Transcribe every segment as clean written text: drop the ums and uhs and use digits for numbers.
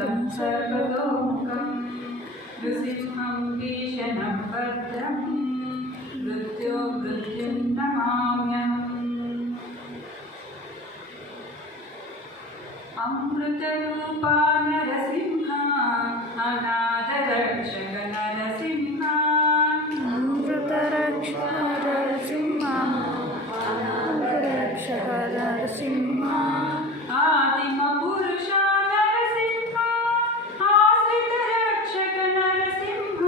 शान्तं सर्वतोमुखं नृसिंहं भीषणं भद्रं मृत्युं नमाम्यहम्। अमृतरूपा नरसिंह अनाथरक्षक नरसिंह आदिमपुरुष नरसिंह आश्रितरक्षक नरसिंह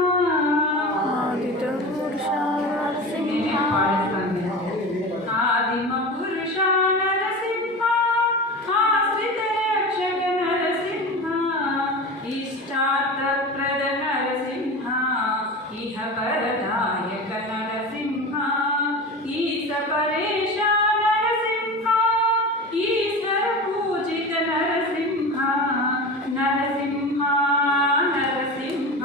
आदिमपुरुष नरसिंह आश्रितरक्षक नरसिंह इष्टार्थप्रद नरसिंह इह परदायक नरसिंह ईश परेश नरसिंह ईश्वर पूजित नरसिंह नरसिंह नरसिंह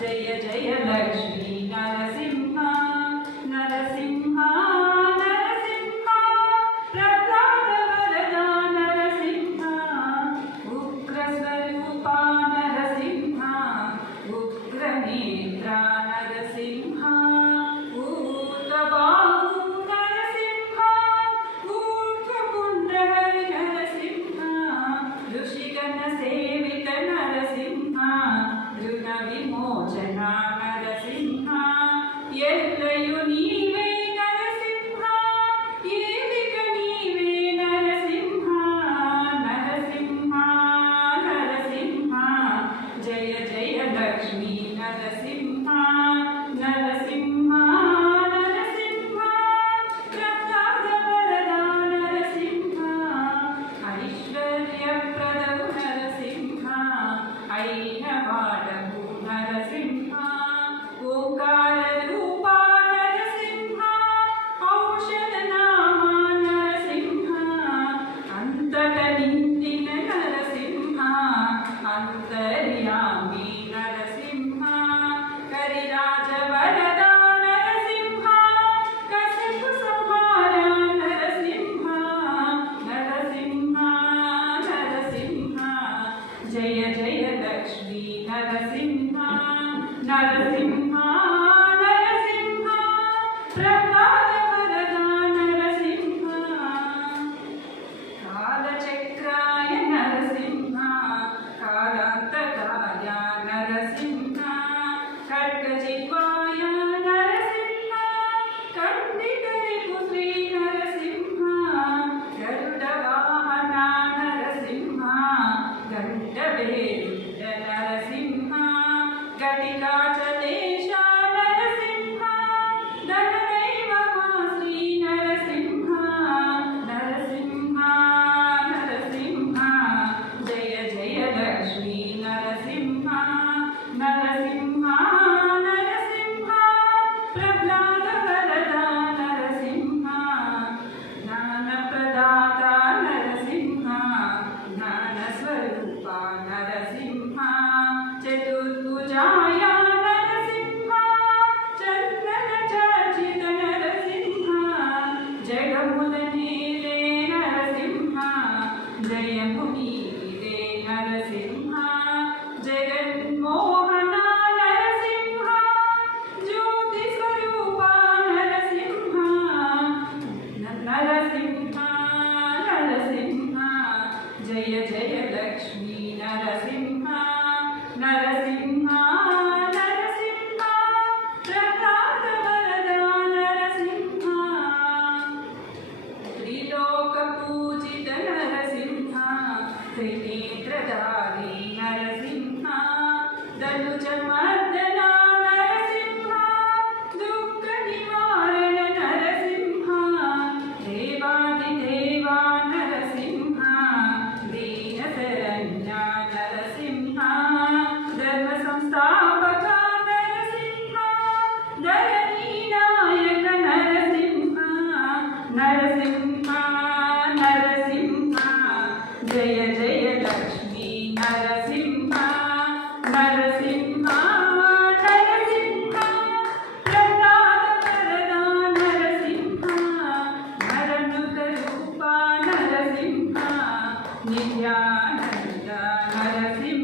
जय जय लक्ष्मी नरसिंह नरसिंह नरसिंह प्रह्लाद वरदा नरसिंह उग्रस्वरूपा नरसिंह उग्रनेत्रा नरसिंह ऊर्ध्वबाहु नरसिंह ऊर्ध्वपुण्ड्रहरि नरसिंह ऋषिगण सेवित नरसिंह ऋणविमोचन नरसिंह एल्लयु नीवे नरसिंह एलिक नीवे नरसिंह नरसिंह नरसिंह जय जय लक्ष्मी नरसिंह नरसिंह नरसिंह प्रह्लाद वरदा नरसिंह ऐश्वर्यप्रदौ नरसिंह ऐनवाडभू नरसिंह ओंकाररूपा नरसिंह औषधनामा नरसिंह अन्तट निन्दिन नरसिंह अन्तर्यामी नरसिंह करिराजवरदा नरसिंह कसिपु संहार नरसिंह नरसिंह नरसिंह जय जय लक्ष्मी नरसिंह नरसिंह नरसिंह प्रह्लाद वरदा नरसिंह कालचक्राय नरसिंह कालान्तकाय नरसिंह खड्गजिह्वाय नरसिंह खण्डितरिपु श्री नरसिंह गरुडवाहन नरसिंह गण्डवेरुण्ड नरसिंह घटिकाचलेश नरसिंह धनदैवमा श्री नरसिंह नरसिंह नरसिंह जय जय लक्ष्मी नरसिंह नरसिंह नरसिंह प्रह्लाद वरदा नरसिंह ज्ञानप्रदाता नरसिंह ज्ञानस्वरूपा नरसिंह चतुर्भुजाय नरसिंह चन्दनचर्चित नरसिंह जगमुदनीरे नरसिंह जयमुनीरे नरसिंह जगन्मोहन नरसिंह ज्योतिस्वरूपा नरसिंह नरसिंह नरसिंह जय जय लक्ष्मी नरसिंह नरसिंह नरसिंह प्रह्लाद वरदा नरसिंह त्रिलोकपूजित नरसिंह त्रिनेत्रधारी नरसिंह धनुजमर्दन नरसिंह दुःखनिवारण नरसिंह देवादिदेवा नरसिंह दीनशरण्य नरसिंह धर्मसंस्थापक नरसिंह धरणीनायक नरसिंह नरसिंह नरसिंह जय जय लक्ष्मी नरसिंह नरसिंह नरसिंह प्रह्लाद वरदा नरसिंह नरनुतरूपा नरसिंह नित्यानन्द नरसिंह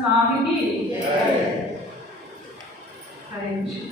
స్వామికి హరే కృష్ణ.